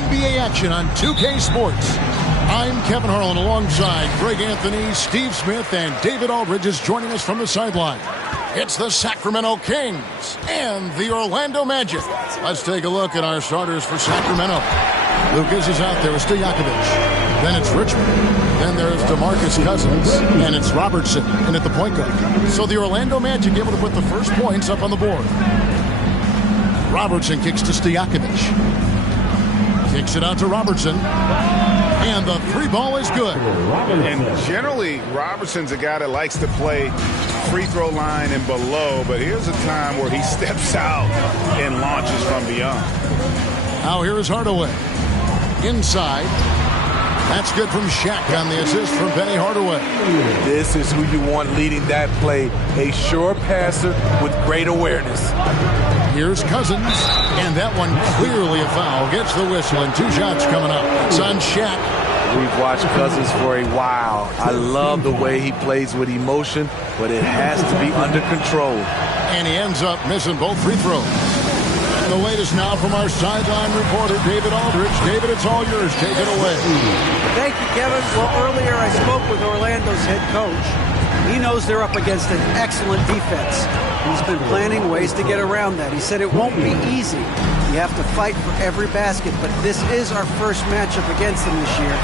NBA action on 2K Sports. I'm Kevin Harlan alongside Greg Anthony, Steve Smith, and David Aldridge is joining us from the sideline. It's the Sacramento Kings and the Orlando Magic. Let's take a look at our starters for Sacramento. Lucas is out there with Stojakovic. Then it's Richmond. Then there's DeMarcus Cousins. And it's Robertson in at the point guard. So the Orlando Magic able to put the first points up on the board. Robertson kicks to Stojakovic. Kicks it out to Robertson. And the three ball is good. And generally, Robertson's a guy that likes to play free throw line and below, but here's a time where he steps out and launches from beyond. Now here is Hardaway. Inside. That's good from Shaq on the assist from Penny Hardaway. This is who you want leading that play. A sure passer with great awareness. Here's Cousins, and that one clearly a foul. Gets the whistle, and two shots coming up. It's on Shaq. We've watched Cousins for a while. I love the way he plays with emotion, but it has to be under control. And he ends up missing both free throws. The latest now from our sideline reporter, David Aldridge. David, it's all yours. Take it away. Thank you, Kevin. Well, earlier I spoke with Orlando's head coach. He knows they're up against an excellent defense. He's been planning ways to get around that. He said it won't be easy. You have to fight for every basket, but this is our first matchup against them this year.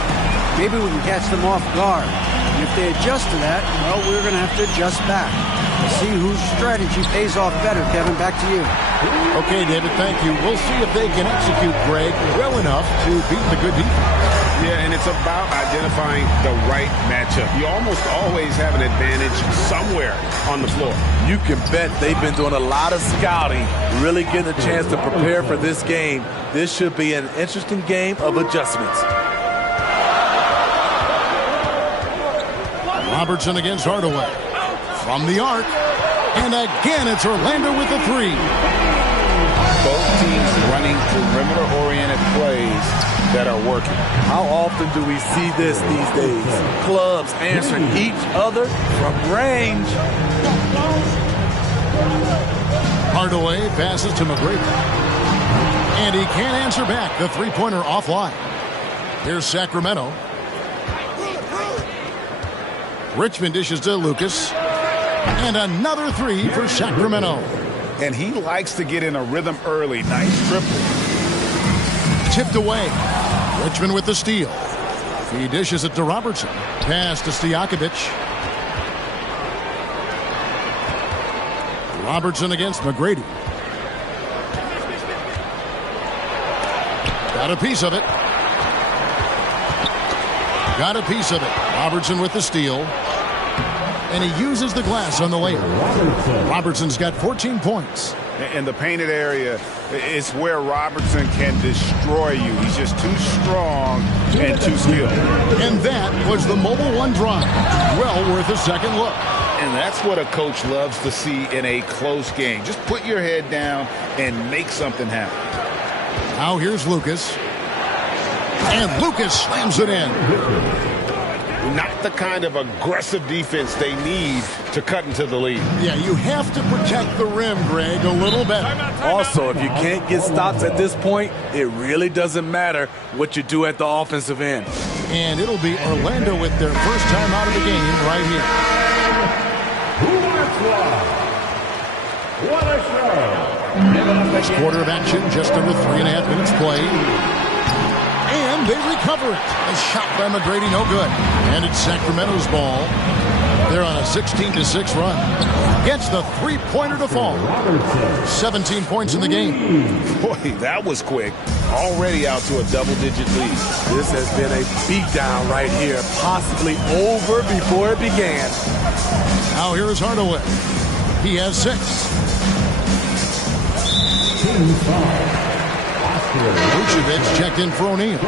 Maybe we can catch them off guard. And if they adjust to that, well, we're going to have to adjust back. We'll see whose strategy pays off better. Kevin, back to you. Okay, David, thank you. We'll see if they can execute Greg well enough to beat the good defense. Yeah, and it's about identifying the right matchup. You almost always have an advantage somewhere on the floor. You can bet they've been doing a lot of scouting, really getting a chance to prepare for this game. This should be an interesting game of adjustments. Robertson against Hardaway. From the arc. And again, it's Orlando with the three. Both teams running perimeter-oriented plays that are working. How often do we see this these days? Clubs answering each other from range. Hardaway passes to McGrady. And he can't answer back. The three-pointer offline. Here's Sacramento. Richmond dishes to Lucas. And another three for Sacramento. And he likes to get in a rhythm early. Nice triple. Tipped away. Richmond with the steal. He dishes it to Robertson. Pass to Stojakovic. Robertson against McGrady. Got a piece of it. Got a piece of it. Robertson with the steal. And he uses the glass on the layup. Robertson's got 14 points. In the painted area, it's where Robertson can destroy you. He's just too strong and too skilled. And that was the Mobile One drive. Well worth a second look. And that's what a coach loves to see in a close game. Just put your head down and make something happen. Now here's Lucas. And Lucas slams it in. Not the kind of aggressive defense they need to cut into the lead. Yeah, you have to protect the rim, Greg, a little better. Also, if you can't get stops at this point, it really doesn't matter what you do at the offensive end. And it'll be Orlando with their first time out of the game right here. First quarter of action, just under 3.5 minutes played. And they recover it. A shot by McGrady, no good. And it's Sacramento's ball. They're on a 16-6 run. Gets the three-pointer to fall. 17 points in the game. Boy, that was quick. Already out to a double-digit lead. This has been a beatdown right here. Possibly over before it began. Now here is Hardaway. He has 6. Vucevic checked in for O'Neal.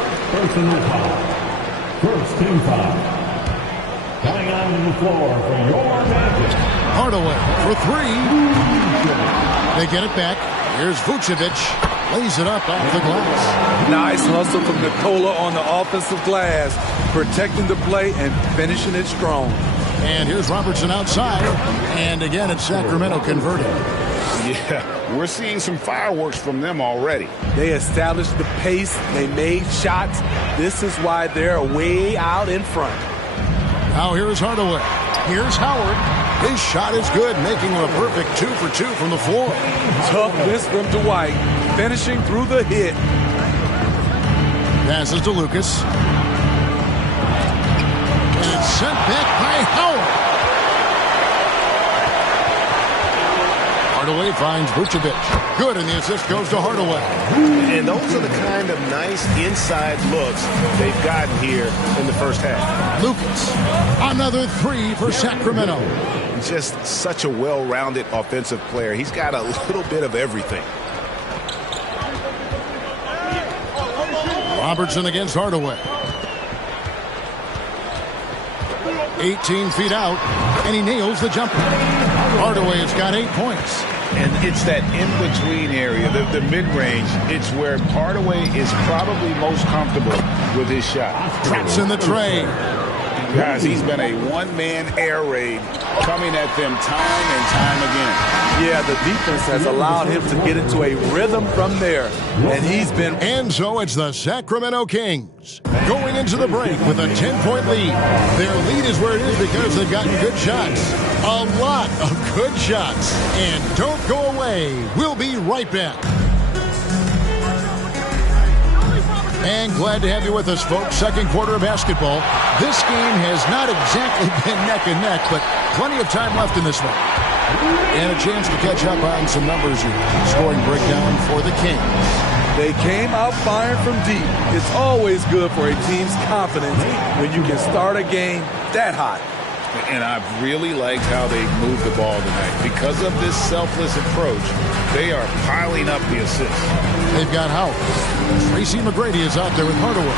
First team foul. Coming on the floor for your Magic. Hardaway for 3. They get it back. Here's Vucevic. Lays it up off the glass. Nice hustle from Nikola on the offensive glass. Protecting the play and finishing it strong. And here's Robertson outside. And again, it's Sacramento converting. Yeah, we're seeing some fireworks from them already. They established the pace. They made shots. This is why they're way out in front. Now here's Hardaway. Here's Howard. His shot is good, making him a perfect 2 for 2 from the floor. Tough miss from Dwight, finishing through the hit. Passes to Lucas. And it's sent back by Howard. Hardaway finds Vucevic. Good, and the assist goes to Hardaway. And those are the kind of nice inside looks they've gotten here in the first half. Lucas, another 3 for Sacramento. Just such a well-rounded offensive player. He's got a little bit of everything. Robertson against Hardaway. 18 feet out, and he nails the jumper. Hardaway has got 8 points. And it's that in-between area, the mid-range. It's where Hardaway is probably most comfortable with his shot. Traps in the tray. Guys, he's been a one-man air raid coming at them time and time again. Yeah, the defense has allowed him to get into a rhythm from there. And he's been... And so it's the Sacramento Kings going into the break with a 10-point lead. Their lead is where it is because they've gotten good shots. A lot of good shots. And don't go away. We'll be right back. And glad to have you with us, folks. Second quarter of basketball. This game has not exactly been neck and neck, but plenty of time left in this one. And a chance to catch up on some numbers here. Scoring breakdown for the Kings. They came out firing from deep. It's always good for a team's confidence when you can start a game that hot. And I've really liked how they've moved the ball tonight. Because of this selfless approach, they are piling up the assists. They've got Howard. Tracy McGrady is out there with Hardaway.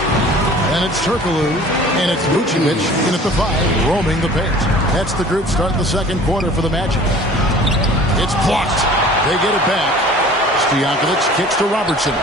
And it's Turkoglu, and it's Vucevic in at the 5, roaming the paint. That's the group starting the second quarter for the Magic. It's blocked. They get it back. Stojakovic kicks to Robertson.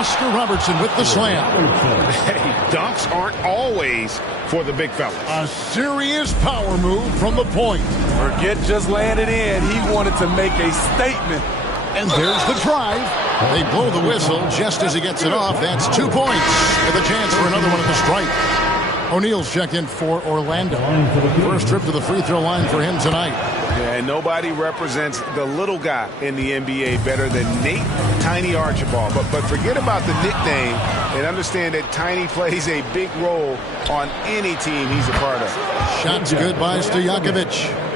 Oscar Robertson with the slam. Hey, dunks aren't always for the big fellas. A serious power move from the point. Forget just laying it in. He wanted to make a statement. And there's the drive. They blow the whistle just as he gets it off. That's 2 points with a chance for another one at the stripe. O'Neal's checked in for Orlando. First trip to the free throw line for him tonight. Yeah, and nobody represents the little guy in the NBA better than Nate Tiny Archibald. But forget about the nickname and understand that Tiny plays a big role on any team he's a part of. Shots good by Stojakovic.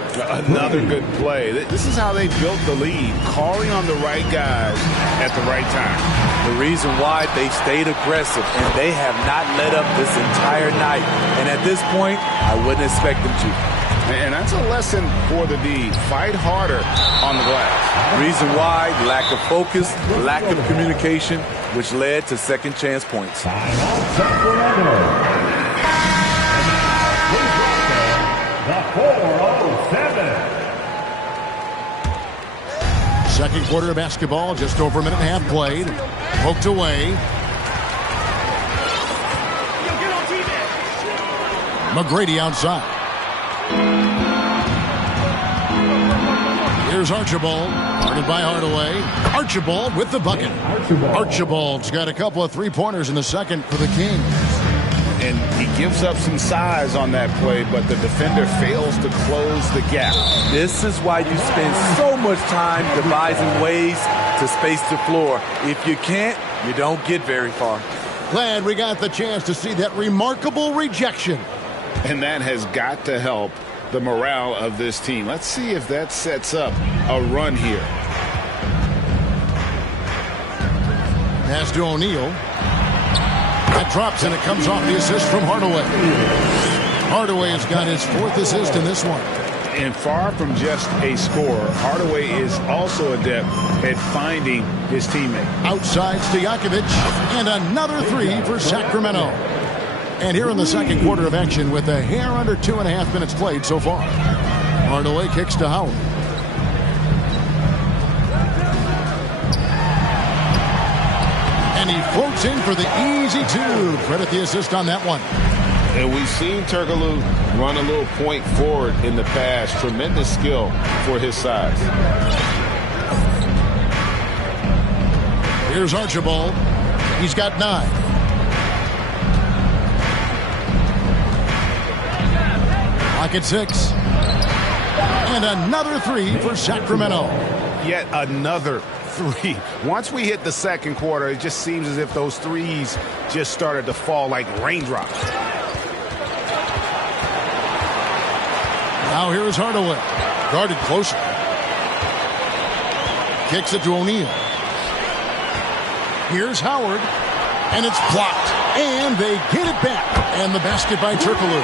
Another good play. This is how they built the lead, calling on the right guys at the right time. The reason why they stayed aggressive, and they have not let up this entire night. And at this point, I wouldn't expect them to. And that's a lesson for the D. Fight harder on the glass. Reason why, lack of focus, lack of communication, which led to second chance points. Sacramento. And Second quarter of basketball, just over a minute and a half played. Poked away. McGrady outside. Here's Archibald, guarded by Hardaway. Archibald with the bucket. Archibald's got a couple of three-pointers in the second for the Kings. And he gives up some size on that play, but the defender fails to close the gap. This is why you spend so much time devising ways to space the floor. If you can't, you don't get very far. Glad we got the chance to see that remarkable rejection. And that has got to help the morale of this team. Let's see if that sets up a run here. Pass to O'Neal. That drops, and it comes off the assist from Hardaway. Hardaway has got his fourth assist in this one. And far from just a scorer, Hardaway is also adept at finding his teammate. Outside Stojakovic, and another three for Sacramento. And here in the second quarter of action with a hair under 2.5 minutes played so far. Hardaway kicks to Howard. And he floats in for the easy two. Credit the assist on that one. And we've seen Turkoglu run a little point forward in the past. Tremendous skill for his size. Here's Archibald. He's got 9. Clock at 6. And another three for Sacramento. Yet another three. Once we hit the second quarter, it just seems as if those threes just started to fall like raindrops. Now here is Hardaway. Guarded closer. Kicks it to O'Neal. Here's Howard. And it's blocked. And they get it back. And the basket by Turkoglu.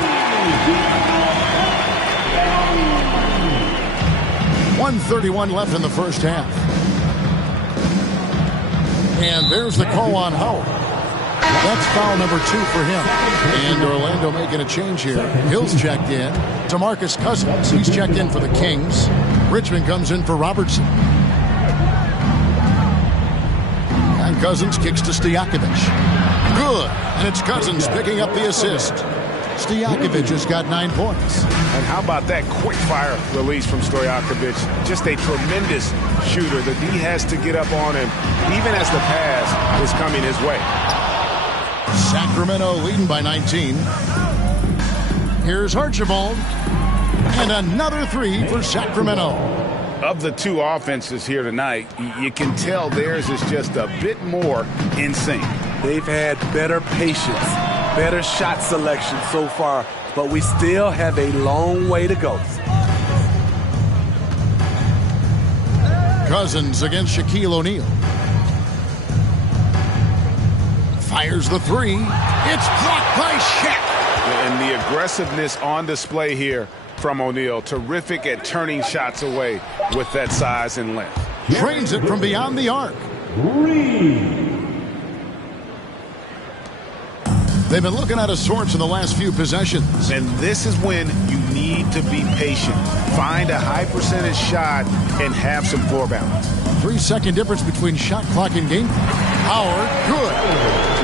1:31 left in the first half. And there's the call on Howard. That's foul number 2 for him. And Orlando making a change here. Hill's checked in. DeMarcus Cousins, he's checked in for the Kings. Richmond comes in for Robertson. And Cousins kicks to Stojakovic. Good. And it's Cousins picking up the assist. Stojakovic has got 9 points. And how about that quick fire release from Stojakovic? Just a tremendous shooter. The D has to get up on him, even as the pass is coming his way. Sacramento leading by 19. Here's Archibald. And another three for Sacramento. Of the two offenses here tonight, you can tell theirs is just a bit more in sync. They've had better patience, better shot selection so far, but we still have a long way to go. Cousins against Shaquille O'Neal. Fires the three. It's blocked by Shaq. And the aggressiveness on display here from O'Neal. Terrific at turning shots away with that size and length. Drains it from beyond the arc. They've been looking out of sorts in the last few possessions. And this is when you need to be patient. Find a high percentage shot and have some floor balance. 3-second difference between shot clock and game. Howard, good.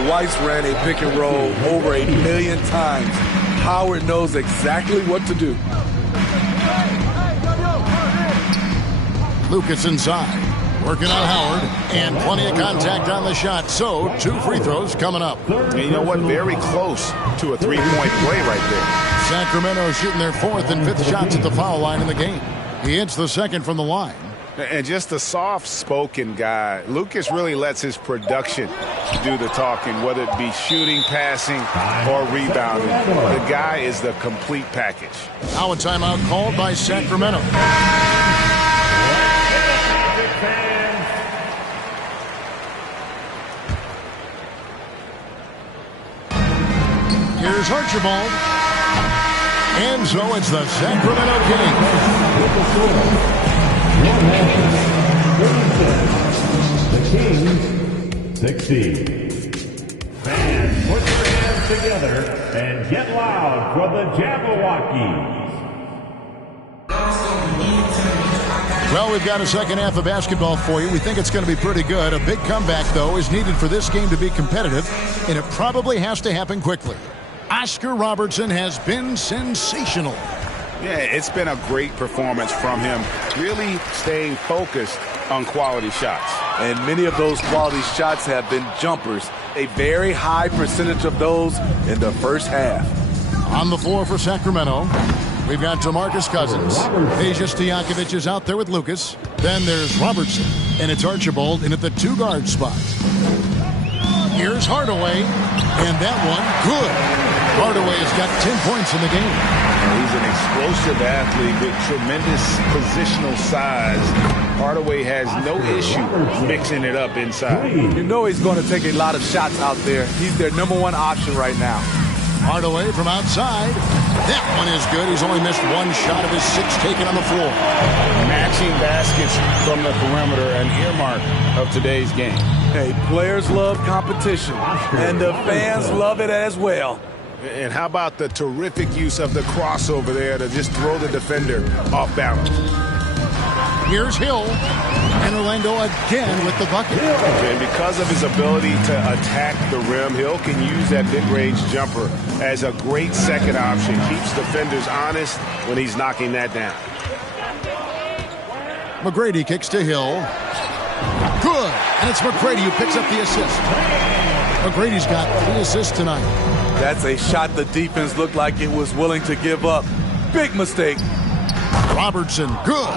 Weiss ran a pick and roll over 1 million times. Howard knows exactly what to do. Lucas inside. Working on Howard. And plenty of contact on the shot. So, 2 free throws coming up. And you know what? Very close to a three-point play right there. Sacramento shooting their 4th and 5th shots at the foul line in the game. He hits the second from the line. And just a soft-spoken guy. Lucas really lets his production do the talking, whether it be shooting, passing, or rebounding. The guy is the complete package. Now a timeout called by Sacramento. Here's Archibald. And so it's the Sacramento Kings. The Kings, 60. Fans, put your hands together and get loud for the Jabbawockeez. Well, we've got a second half of basketball for you. We think it's going to be pretty good. A big comeback, though, is needed for this game to be competitive, and it probably has to happen quickly. Oscar Robertson has been sensational. Yeah, it's been a great performance from him, really staying focused on quality shots. And many of those quality shots have been jumpers. A very high percentage of those in the first half. On the floor for Sacramento, we've got DeMarcus Cousins. Peja Stojakovic is out there with Lucas. Then there's Robertson, and it's Archibald in at the two-guard spot. Here's Hardaway, and that one, good. Hardaway has got 10 points in the game. He's an explosive athlete with tremendous positional size. Hardaway has no issue mixing it up inside. You know he's going to take a lot of shots out there. He's their #1 option right now. Hardaway from outside. That one is good. He's only missed one shot of his 6 taken on the floor. Matching baskets from the perimeter, an earmark of today's game. Hey, players love competition, and the fans love it as well. And how about the terrific use of the crossover there to just throw the defender off balance? Here's Hill, and Orlando again with the bucket. And because of his ability to attack the rim, Hill can use that mid-range jumper as a great second option. Keeps defenders honest when he's knocking that down. McGrady kicks to Hill. Good, and it's McGrady who picks up the assist. McGrady's got 3 assists tonight. That's a shot the defense looked like it was willing to give up. Big mistake. Robertson, good.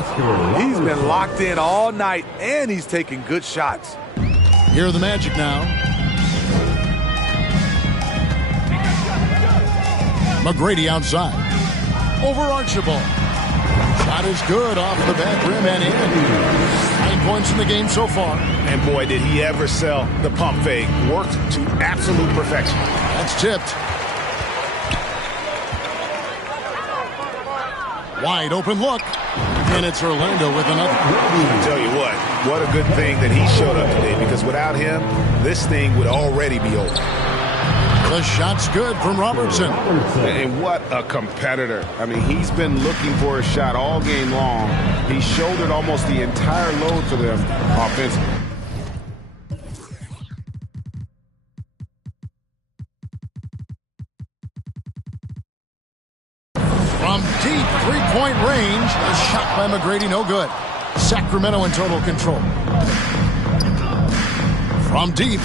He's been locked in all night, and he's taking good shots. Here are the Magic now. McGrady outside. Over Archibald. Shot is good off the back rim and in. 9 points in the game so far. And boy, did he ever sell the pump fake. Worked to absolute perfection. That's tipped. Wide open look. And it's Orlando with another. I tell you what a good thing that he showed up today, because without him, this thing would already be over. The shot's good from Robertson. And what a competitor. I mean, he's been looking for a shot all game long. He shouldered almost the entire load for them offensively. From deep three-point range, a shot by McGrady, no good. Sacramento in total control. From deep.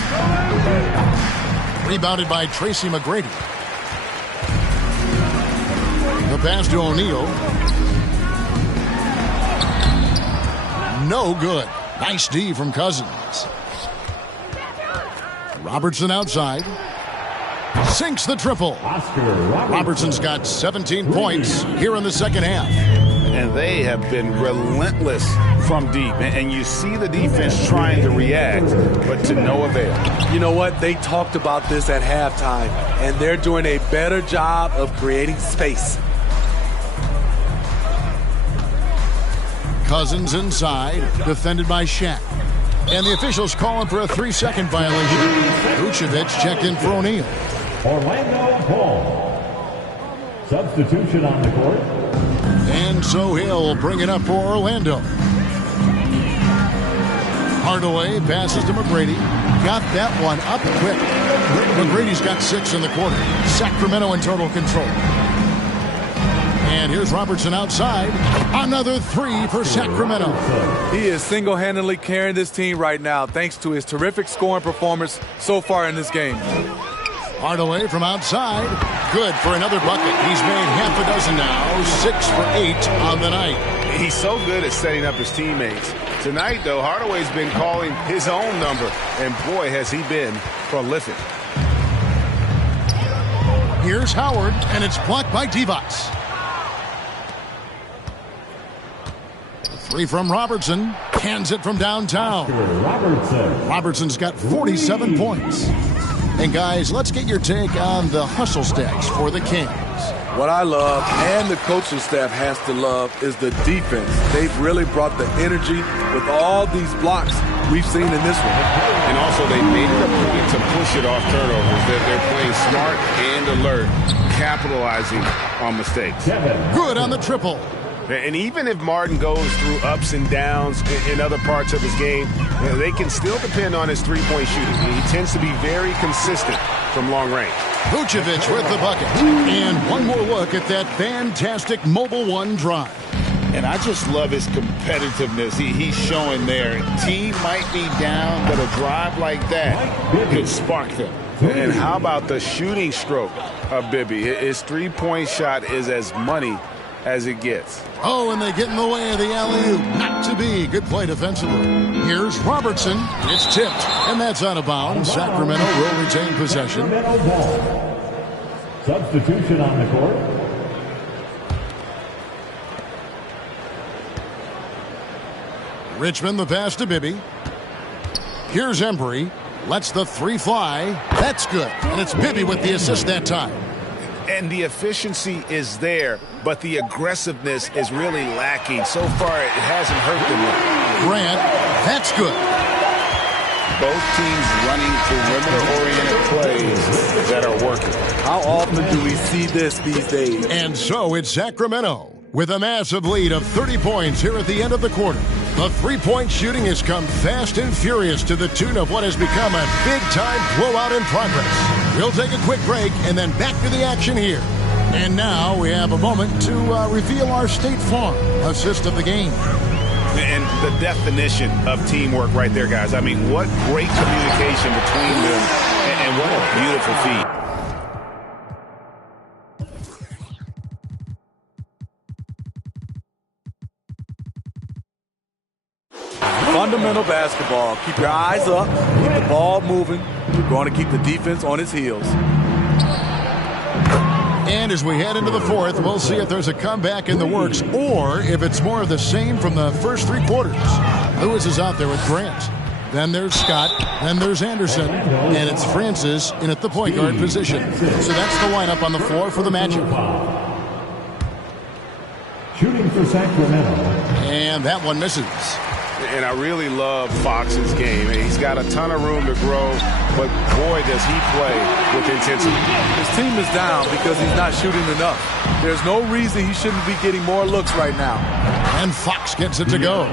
Rebounded by Tracy McGrady. The pass to O'Neal. No good. Nice D from Cousins. Robertson outside. Sinks the triple. Robertson's got 17 points here in the second half. And they have been relentless from deep. And you see the defense trying to react, but to no avail. You know what? They talked about this at halftime, and they're doing a better job of creating space. Cousins inside, defended by Shaq. And the officials calling for a 3-second violation. Vucevic checked in for O'Neal. Orlando Paul. Substitution on the court. And so Hill will bring it up for Orlando. Hardaway passes to McGrady. Got that one up quick. McGrady's got 6 in the quarter. Sacramento in total control. And here's Robertson outside. Another 3 for Sacramento. He is single-handedly carrying this team right now thanks to his terrific scoring performance so far in this game. Hardaway from outside. Good for another bucket. He's made half a dozen now. 6 for 8 on the night. He's so good at setting up his teammates. Tonight, though, Hardaway's been calling his own number. And boy, has he been prolific. Here's Howard, and it's blocked by Divac. 3 from Robertson. Hands it from downtown. Robertson's got 47 points. And guys, let's get your take on the hustle stats for the Kings. What I love, and the coaching staff has to love, is the defense. They've really brought the energy with all these blocks we've seen in this one. And also, they made it a point to push it off turnovers. They're playing smart and alert, capitalizing on mistakes. Good on the triple. And even if Martin goes through ups and downs in other parts of his game, they can still depend on his three-point shooting. He tends to be very consistent from long range. Vucevic with the bucket. And one more look at that fantastic Mobile One drive. And I just love his competitiveness he's showing there. Team might be down, but a drive like that could spark them. And how about the shooting stroke of Bibby? His three-point shot is as money as it gets. Oh, and they get in the way of the alley-oop. Not to be. Good play defensively. Here's Robertson. It's tipped, and that's out of bounds. Sacramento will retain possession. Sacramento ball. Substitution on the court. Richmond the pass to Bibby. Here's Embry. Lets the three fly. That's good. And it's Bibby with the assist that time. And the efficiency is there, but the aggressiveness is really lacking. So far, it hasn't hurt them yet. Grant, that's good. Both teams running perimeter-oriented plays that are working. How often do we see this these days? And so it's Sacramento with a massive lead of 30 points here at the end of the quarter. The three-point shooting has come fast and furious to the tune of what has become a big-time blowout in progress. We'll take a quick break and then back to the action here. And now we have a moment to reveal our State Farm assist of the game. And the definition of teamwork right there, guys. I mean, what great communication between them, and what a beautiful feat. Fundamental basketball. Keep your eyes up, keep the ball moving. You're going to keep the defense on its heels. And as we head into the fourth, we'll see if there's a comeback in the works or if it's more of the same from the first three quarters. Lewis is out there with Grant. Then there's Scott. Then there's Anderson. And it's Francis in at the point guard position. So that's the lineup on the floor for the matchup. Shooting for Sacramento. And that one misses. And I really love Fox's game. He's got a ton of room to grow, but boy, does he play with intensity. His team is down because he's not shooting enough. There's no reason he shouldn't be getting more looks right now. And Fox gets it to go.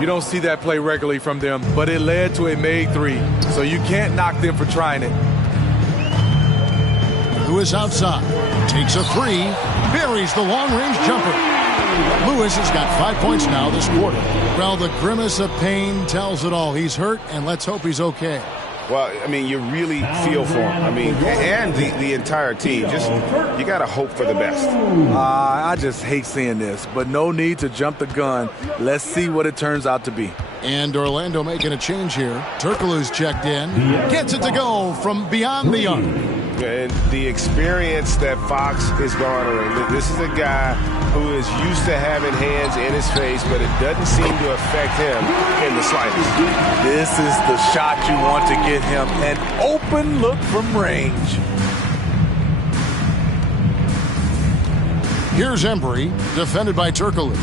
You don't see that play regularly from them, but it led to a made three, so you can't knock them for trying it. Lewis outside. Takes a three. Buries the long-range jumper. Lewis has got 5 points now this quarter. Well, the grimace of pain tells it all. He's hurt, and let's hope he's okay. Well, I mean, you really feel for him. I mean, and the entire team. Just, you got to hope for the best. I just hate seeing this, but no need to jump the gun. Let's see what it turns out to be. And Orlando making a change here. Turkoglu's checked in. Gets it to go from beyond the arc. And the experience that Fox is garnering. This is a guy who is used to having hands in his face, but it doesn't seem to affect him in the slightest. This is the shot you want to get him. An open look from range. Here's Embry, defended by Turkoglu.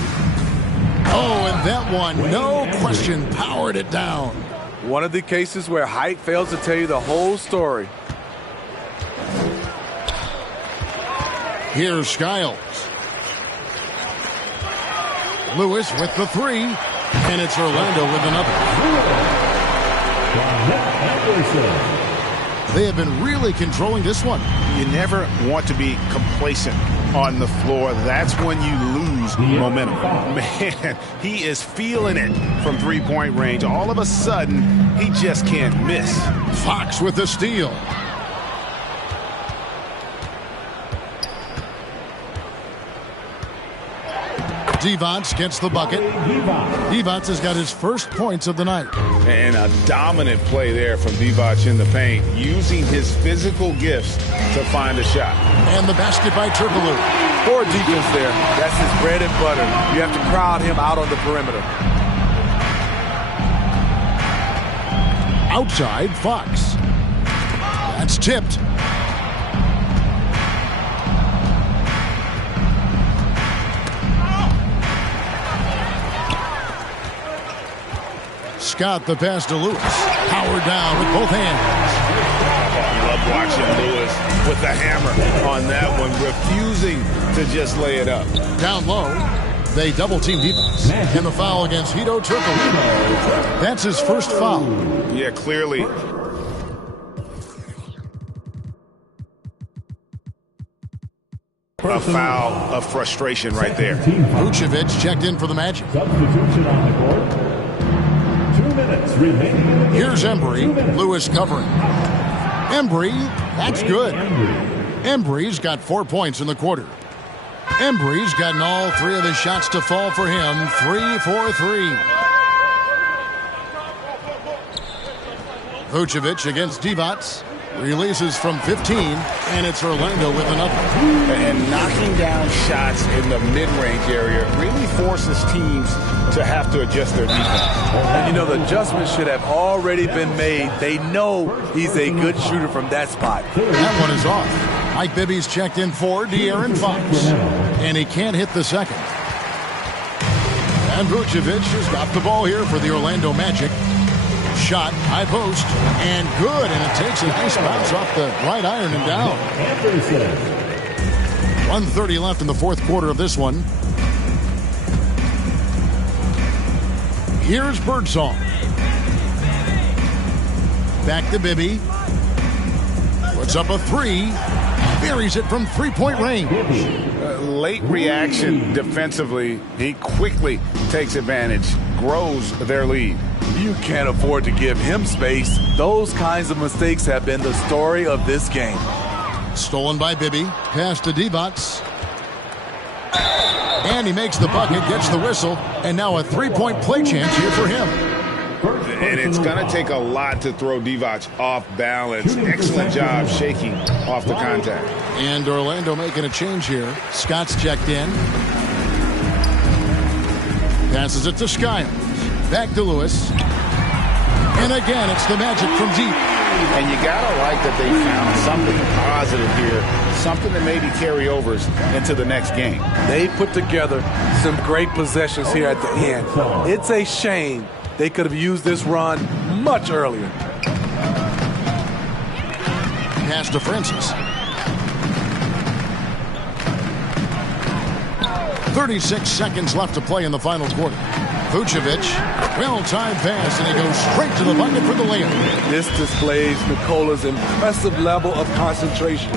Oh, and that one, no question, powered it down. One of the cases where height fails to tell you the whole story. Here's Skiles. Lewis with the three, and it's Orlando with another. They have been really controlling this one. You never want to be complacent on the floor. That's when you lose momentum. Man, he is feeling it from three-point range. All of a sudden, he just can't miss. Fox with the steal. Divac gets the bucket. Divac has got his first points of the night. And a dominant play there from Divac in the paint, using his physical gifts to find a shot. And the basket by Turkoglu. Poor defense there. That's his bread and butter. You have to crowd him out on the perimeter. Outside, Fox. That's tipped. Scott the pass to Lewis. Powered down with both hands. I love watching Lewis with the hammer on that one, refusing to just lay it up. Down low. They double-team Divac. And the foul against Hedo Turkoglu. That's his first foul. Yeah, clearly. A foul of frustration right there. Vucevic checked in for the Magic. Substitution on the court. 2 minutes remaining. Here's Embry. Lewis covering. Embry, that's good. Embry's got 4 points in the quarter. Embry's gotten all 3 of his shots to fall for him. 3 for 3. Vucevic against Divac. Releases from 15, and it's Orlando with another. And knocking down shots in the mid-range area really forces teams to have to adjust their defense. And you know, the adjustments should have already been made. They know he's a good shooter from that spot. That one is off. Mike Bibby's checked in for De'Aaron Fox, and he can't hit the second. And Vucevic has got the ball here for the Orlando Magic. Shot, high post, and good, and it takes a nice bounce off the right iron and down. 1:30 left in the fourth quarter of this one. Here's Birdsong. Back to Bibby. Puts up a 3. Buries it from three-point range. Late reaction defensively. He quickly takes advantage, grows their lead. You can't afford to give him space. Those kinds of mistakes have been the story of this game. Stolen by Bibby. Pass to Divac. And he makes the bucket, gets the whistle, and now a three-point play chance here for him. And it's going to take a lot to throw Divac off balance. Excellent job shaking off the contact. And Orlando making a change here. Scott's checked in. Passes it to Skiles. Back to Lewis. And again, it's the Magic from deep. And you got to like that they found something positive here, something that maybe carry overs into the next game. They put together some great possessions here at the end. It's a shame they could have used this run much earlier. Pass to Francis. 36 seconds left to play in the final quarter. Vucevic, well-timed pass, and he goes straight to the bucket for the layup. This displays Nikola's impressive level of concentration.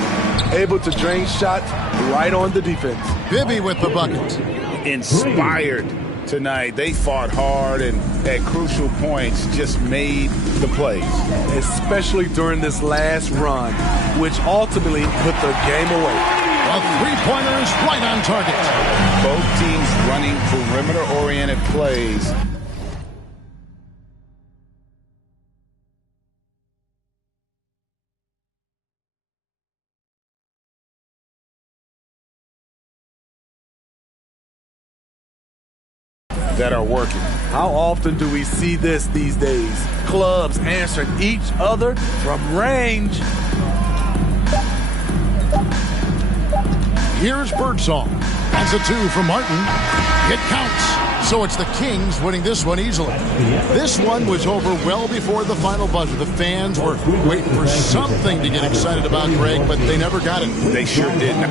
Able to drain shots right on the defense. Bibby with the bucket. Inspired tonight. They fought hard and at crucial points just made the plays. Especially during this last run, which ultimately put the game away. A three-pointer is right on target. Both teams running perimeter-oriented plays. That are working. How often do we see this these days? Clubs answering each other from range. Here's Birdsong. That's a 2 from Martin. It counts. So it's the Kings winning this one easily. This one was over well before the final buzzer. The fans were waiting for something to get excited about, Greg, but they never got it. They sure did not.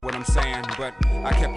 What I'm saying, but I kept your